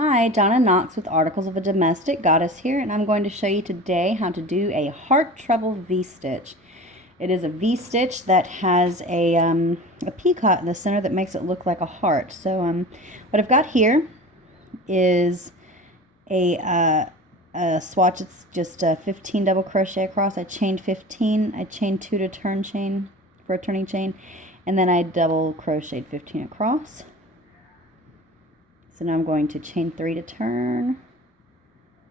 Hi, Donna Knox with Articles of a Domestic Goddess here, and I'm going to show you today how to do a heart treble V-stitch. It is a V-stitch that has a peacock in the center that makes it look like a heart. So what I've got here is a swatch. It's just 15 double crochet across. I chained 15. I chained 2 to turn chain for a turning chain, and then I double crocheted 15 across. So now I'm going to chain 3 to turn.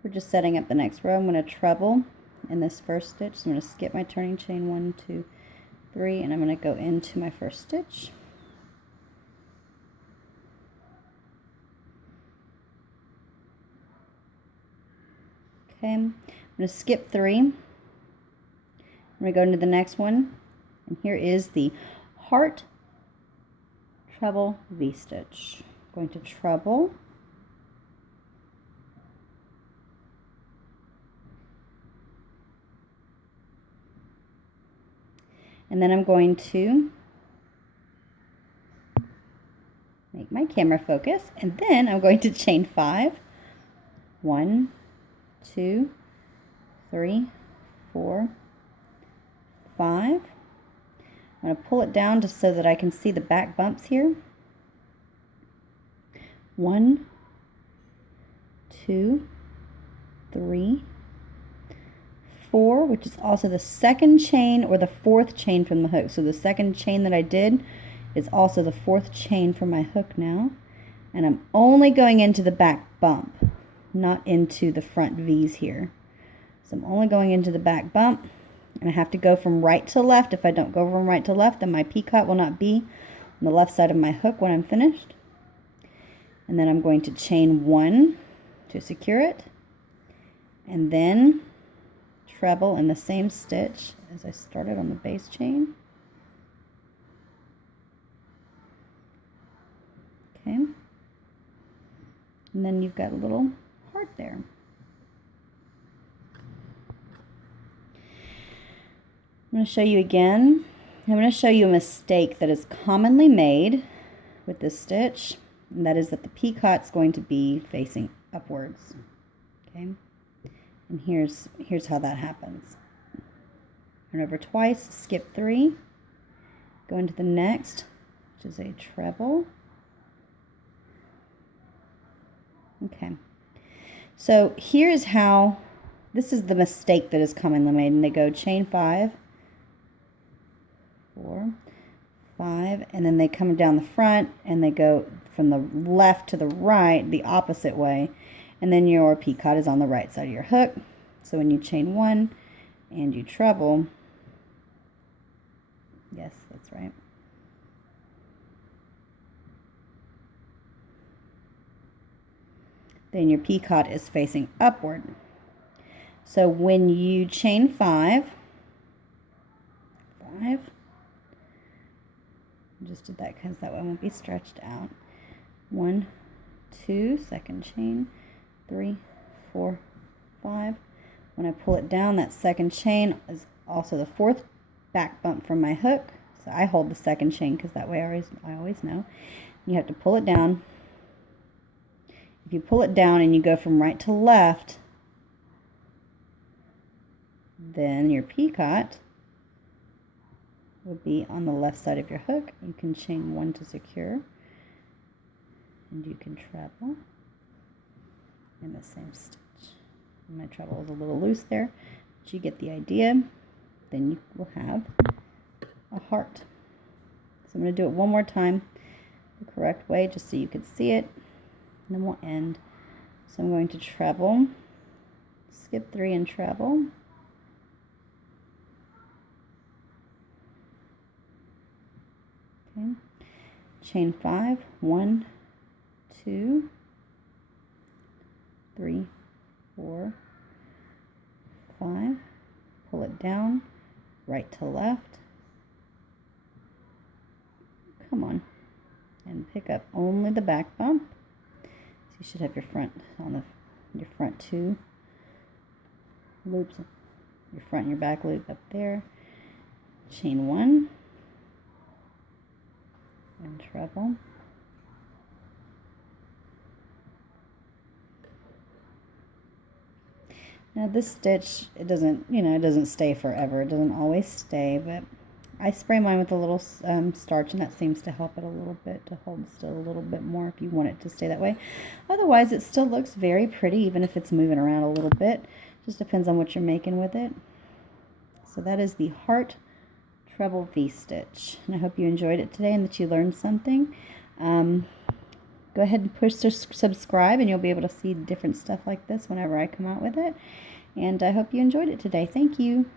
We're just setting up the next row. I'm going to treble in this first stitch. So I'm going to skip my turning chain 1, 2, 3, and I'm going to go into my first stitch. Okay, I'm going to skip 3. I'm going to go into the next one, and here is the heart treble V-stitch. Going to treble, and then I'm going to make my camera focus, and then I'm going to chain 5. 1, 2, 3, 4, 5. I'm going to pull it down just so that I can see the back bumps here. 1, 2, 3, 4, which is also the second chain or the 4th chain from the hook. So the second chain that I did is also the 4th chain from my hook now. And I'm only going into the back bump, not into the front V's here. So I'm only going into the back bump, and I have to go from right to left. If I don't go from right to left, then my peacock will not be on the left side of my hook when I'm finished. And then I'm going to chain 1 to secure it, and then treble in the same stitch as I started on the base chain. Okay, and then you've got a little heart there. I'm going to show you again. I'm going to show you a mistake that is commonly made with this stitch, and that is that the peacock's going to be facing upwards. Okay, and here's how that happens. Turn over twice, skip 3, go into the next, which is a treble. Okay, so here's how, this is the mistake that is commonly made, and they go chain 5, 4, 5, and then they come down the front and they go from the left to the right the opposite way, and then your peacock is on the right side of your hook. So when you chain 1 and you treble, yes, that's right, then your peacock is facing upward. So when you chain 5, I just did that because that one won't be stretched out. 1, 2, second chain, 3, 4, 5. When I pull it down, that second chain is also the 4th back bump from my hook. So I hold the second chain because that way I always know. You have to pull it down. If you pull it down and you go from right to left, then your peacock will be on the left side of your hook. You can chain 1 to secure, and you can treble in the same stitch. My treble is a little loose there, but you get the idea. Then you will have a heart. So I'm going to do it one more time the correct way just so you can see it, and then we'll end. So I'm going to treble, skip 3 and treble. Okay. Chain 5, 1, 2, 3, 4, 5, pull it down, right to left, come on, and pick up only the back bump. So you should have your front on your front 2 loops, your front and your back loop up there, chain 1, and treble, Now this stitch, it doesn't, it doesn't stay forever. It doesn't always stay, but I spray mine with a little starch, and that seems to help it a little bit, to hold still a little bit more if you want it to stay that way. Otherwise, it still looks very pretty, even if it's moving around a little bit. Just depends on what you're making with it. So that is the Heart Treble V-stitch, and I hope you enjoyed it today and that you learned something. Go ahead and push subscribe, and you'll be able to see different stuff like this whenever I come out with it. And I hope you enjoyed it today. Thank you.